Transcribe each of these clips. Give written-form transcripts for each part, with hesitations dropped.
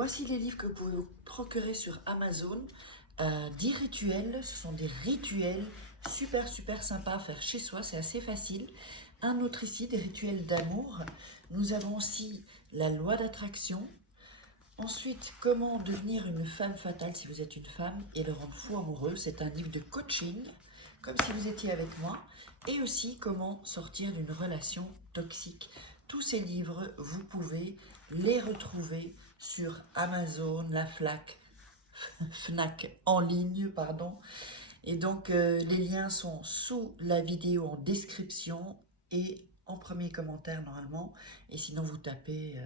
voici les livres que vous pouvez vous procurer sur Amazon. 10 rituels, ce sont des rituels super sympas à faire chez soi, c'est assez facile. Un autre ici, des rituels d'amour. Nous avons aussi la loi d'attraction. Ensuite, comment devenir une femme fatale si vous êtes une femme et le rendre fou amoureux. C'est un livre de coaching, comme si vous étiez avec moi. Et aussi, comment sortir d'une relation toxique. Tous ces livres, vous pouvez les retrouver sur Amazon, la Fnac en ligne, pardon. Et donc, les liens sont sous la vidéo en description et en premier commentaire normalement. Et sinon, vous tapez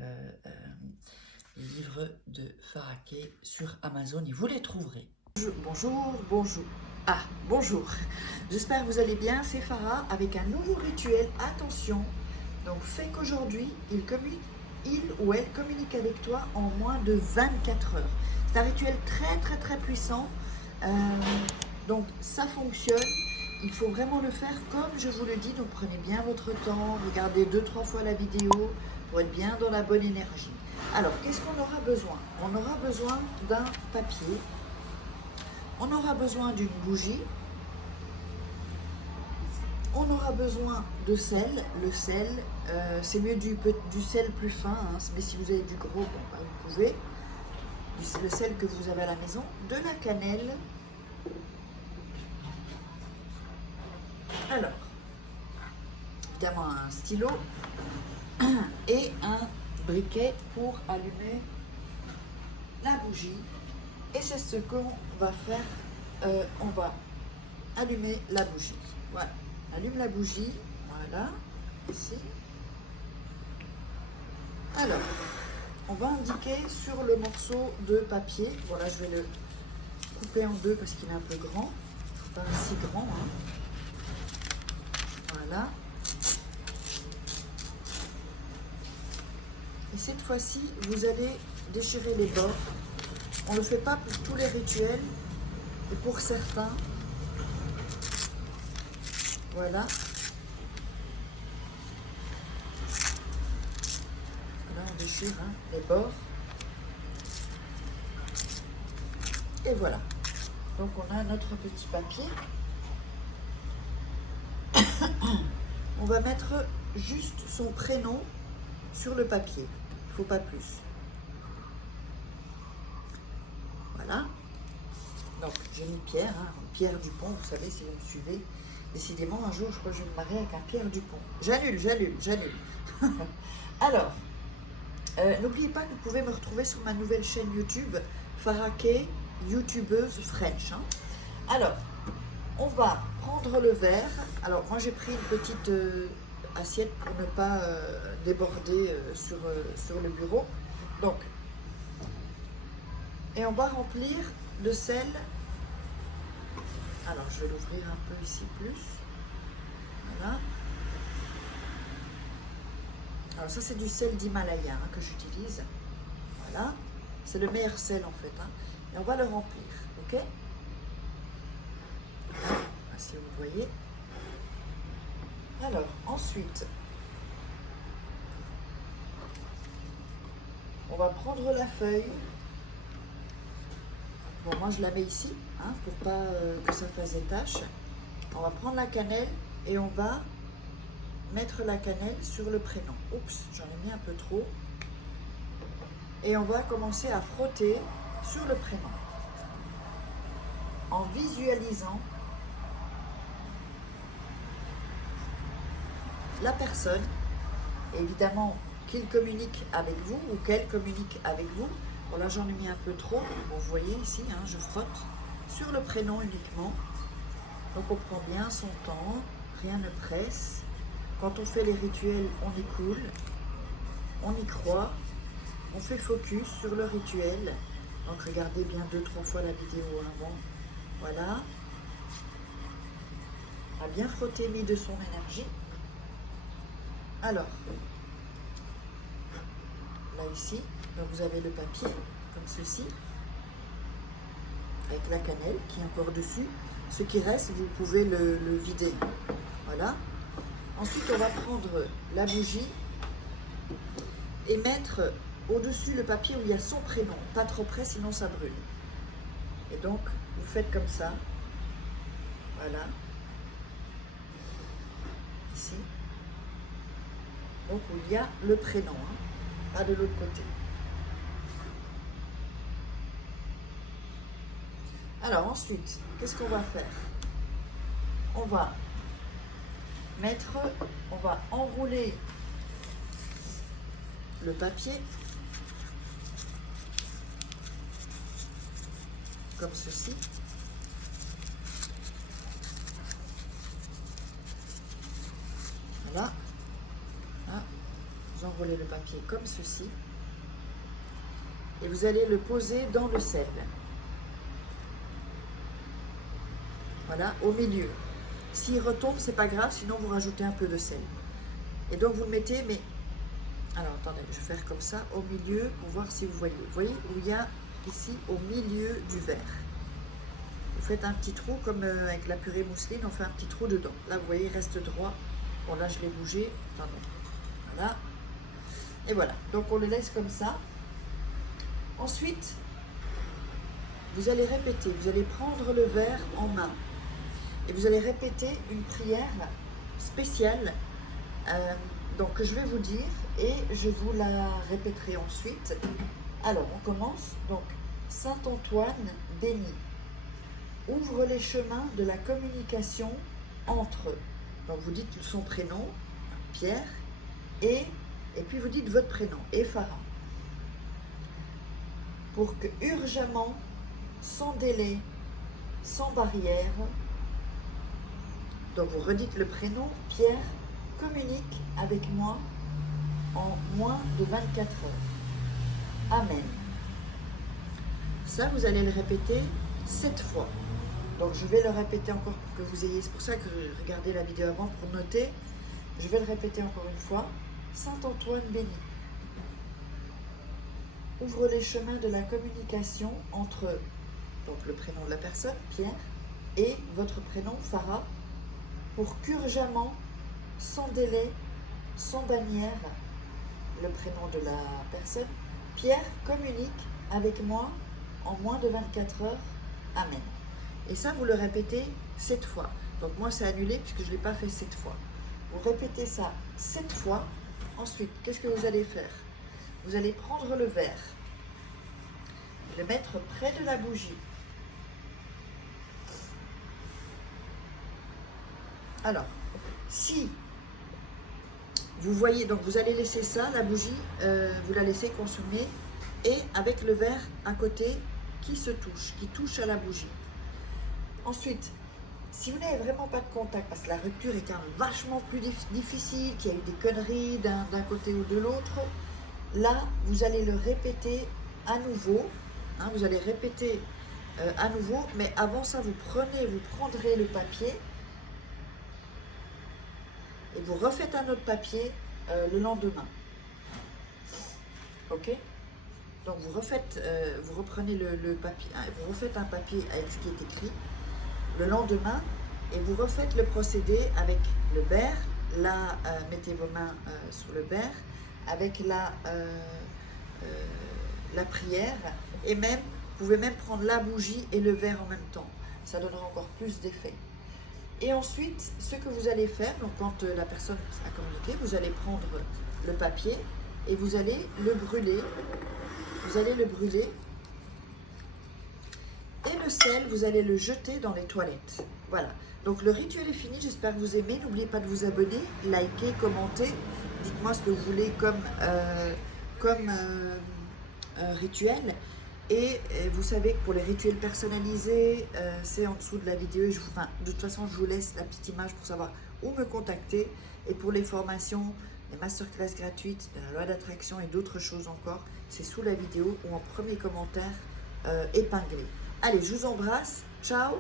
les livres de Faraké sur Amazon et vous les trouverez. Bonjour. Bonjour. J'espère que vous allez bien. C'est Farah avec un nouveau rituel. Attention. Donc, fait qu'aujourd'hui, il ou elle communique avec toi en moins de 24 heures. C'est un rituel très puissant. Donc, ça fonctionne. Il faut vraiment le faire comme je vous le dis. Donc, prenez bien votre temps. Regardez 2-3 fois la vidéo pour être bien dans la bonne énergie. Alors, qu'est-ce qu'on aura besoin? On aura besoin d'un papier. On aura besoin d'une bougie. On aura besoin de sel. Le sel, c'est mieux du sel plus fin, hein, mais si vous avez du gros, bon, bah, vous pouvez. Le sel que vous avez à la maison. De la cannelle. Alors, évidemment un stylo et un briquet pour allumer la bougie. Et c'est ce qu'on va faire. On va allumer la bougie. Voilà. Allume la bougie, voilà, ici. Alors, on va indiquer sur le morceau de papier, voilà, je vais le couper en deux parce qu'il est un peu grand, pas si grand, hein. Voilà. Et cette fois-ci, vous allez déchirer les bords. On ne le fait pas pour tous les rituels, et pour certains. Voilà. Là, on déchire hein, les bords. Et voilà. Donc, on a notre petit papier. On va mettre juste son prénom sur le papier. Il ne faut pas plus. Voilà. Donc, j'ai mis Pierre, hein, Pierre Dupont, vous savez, si vous me suivez. Décidément, un jour, je crois que je vais me marier avec un Pierre Dupont. J'annule. Alors, n'oubliez pas que vous pouvez me retrouver sur ma nouvelle chaîne YouTube, Faraké, youtubeuse French. Hein. Alors, on va prendre le verre. Alors, moi, j'ai pris une petite assiette pour ne pas déborder sur le bureau. Donc, et on va remplir de sel. Alors, je vais l'ouvrir un peu ici plus. Voilà. Alors, ça, c'est du sel d'Himalaya hein, que j'utilise. Voilà. C'est le meilleur sel, en fait. Hein. Et on va le remplir. OK? Si vous voyez. Alors, ensuite, on va prendre la feuille. Bon, moi, je la mets ici, hein, pour pas que ça fasse des taches. On va prendre la cannelle et on va mettre la cannelle sur le prénom. Oups, j'en ai mis un peu trop. Et on va commencer à frotter sur le prénom. En visualisant la personne, évidemment, qu'il communique avec vous ou qu'elle communique avec vous. Bon, là, j'en ai mis un peu trop. Bon, vous voyez ici, hein, je frotte sur le prénom uniquement. Donc, on prend bien son temps. Rien ne presse. Quand on fait les rituels, on y coule. On y croit. On fait focus sur le rituel. Donc, regardez bien 2-3 fois la vidéo avant. Voilà. On a bien frotté, mis de son énergie. Alors, là, ici, donc vous avez le papier, comme ceci, avec la cannelle qui est encore dessus. Ce qui reste, vous pouvez le vider. Voilà. Ensuite, on va prendre la bougie et mettre au-dessus le papier où il y a son prénom, pas trop près sinon ça brûle. Et donc vous faites comme ça, voilà, ici, donc où il y a le prénom, hein, pas de l'autre côté. Alors ensuite, qu'est-ce qu'on va faire? On va enrouler le papier comme ceci. Voilà. Là, vous enroulez le papier comme ceci. Et vous allez le poser dans le sel. Voilà, au milieu. S'il retombe, c'est pas grave, sinon vous rajoutez un peu de sel. Et donc vous le mettez, mais... Alors attendez, je vais faire comme ça, au milieu, pour voir si vous voyez. Vous voyez où il y a ici, au milieu du verre. Vous faites un petit trou, comme avec la purée mousseline, on fait un petit trou dedans. Là, vous voyez, il reste droit. Bon, là, je l'ai bougé. Pardon. Voilà. Et voilà. Donc, on le laisse comme ça. Ensuite, vous allez répéter. Vous allez prendre le verre en main. Et vous allez répéter une prière spéciale donc, que je vais vous dire. Et je vous la répéterai ensuite. Alors, on commence. Donc, Saint Antoine béni. Ouvre les chemins de la communication entre, donc vous dites son prénom, Pierre, et puis vous dites votre prénom, Ephara, pour que urgemment, sans délai, sans barrière, donc vous redites le prénom, Pierre, communique avec moi en moins de 24 heures. Amen. Ça, vous allez le répéter 7 fois. Donc je vais le répéter encore pour que vous ayez, c'est pour ça que regardez la vidéo avant pour noter. Je vais le répéter encore une fois. Saint Antoine béni. Ouvre les chemins de la communication entre donc, le prénom de la personne, Pierre, et votre prénom, Farah, pour qu'urgemment, sans délai, sans bannière, le prénom de la personne, Pierre communique avec moi en moins de 24 heures. Amen. Et ça, vous le répétez 7 fois. Donc moi, c'est annulé puisque je ne l'ai pas fait 7 fois. Vous répétez ça 7 fois. Ensuite, qu'est-ce que vous allez faire? Vous allez prendre le verre, le mettre près de la bougie. Alors, si vous voyez, donc vous allez laisser ça, la bougie, vous la laissez consumer, et avec le verre à côté qui se touche, qui touche à la bougie. Ensuite, si vous n'avez vraiment pas de contact, parce que la rupture est quand même vachement plus difficile, qu'il y a eu des conneries d'un côté ou de l'autre, là, vous allez le répéter à nouveau. Hein, vous allez répéter à nouveau, mais avant ça, vous prendrez le papier et vous refaites un autre papier le lendemain. Ok? Donc vous reprenez le papier, vous refaites un papier avec ce qui est écrit le lendemain et vous refaites le procédé avec le verre. Là, mettez vos mains sur le verre avec la prière et même, vous pouvez même prendre la bougie et le verre en même temps. Ça donnera encore plus d'effet. Et ensuite, ce que vous allez faire, donc quand la personne a communiqué, vous allez prendre le papier et vous allez le brûler. Vous allez le brûler. Et le sel, vous allez le jeter dans les toilettes. Voilà. Donc le rituel est fini. J'espère que vous aimez. N'oubliez pas de vous abonner, liker, commenter. Dites-moi ce que vous voulez comme rituel. Et vous savez que pour les rituels personnalisés, c'est en dessous de la vidéo. De toute façon, je vous laisse la petite image pour savoir où me contacter. Et pour les formations, les masterclass gratuites, la loi d'attraction et d'autres choses encore, c'est sous la vidéo ou en premier commentaire épinglé. Allez, je vous embrasse. Ciao,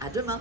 à demain.